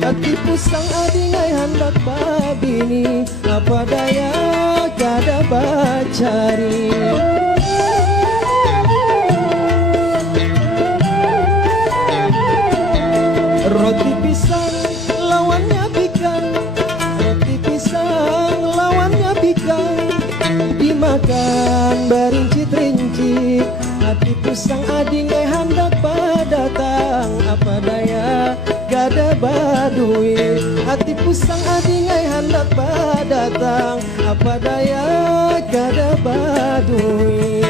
hatiku sang adingai hendak babini, apa daya kada bacari. Roti pisang lawannya bikang, roti pisang lawannya bikang, dimakan berincit-rincit, hatiku sang adingai hendak badatang, apa daya kada baduit. Hatiku sang adingai hendak badatang, apa daya kada baduit.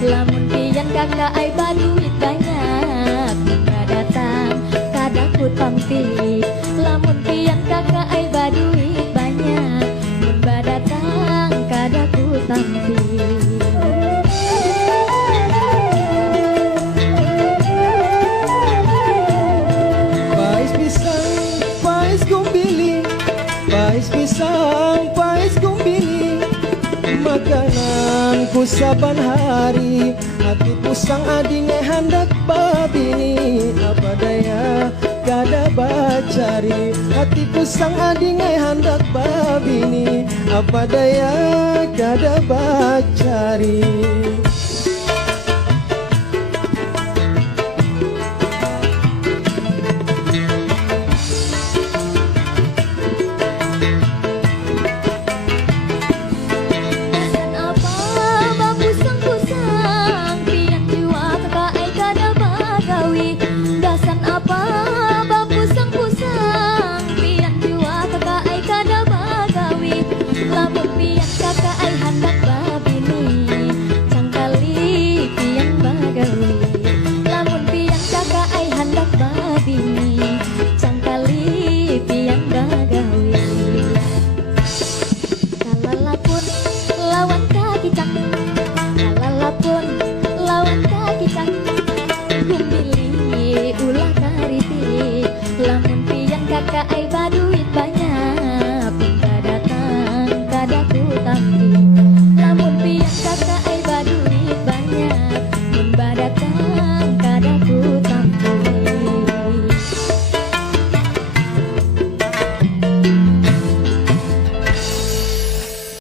Lamun pian kakak ai baduit banyak, nggak datang kada ku tampi. Lamun pian kakak ai baduit banyak, nggak datang kada ku tampi. Pais pisang, pais gumbili, pais pisang, pais gumbili, makananku saban hari, hatiku sang adingai hendak babini, apa daya kada bacari. Hatiku sang adingai hendak babini, apa daya kada bacari.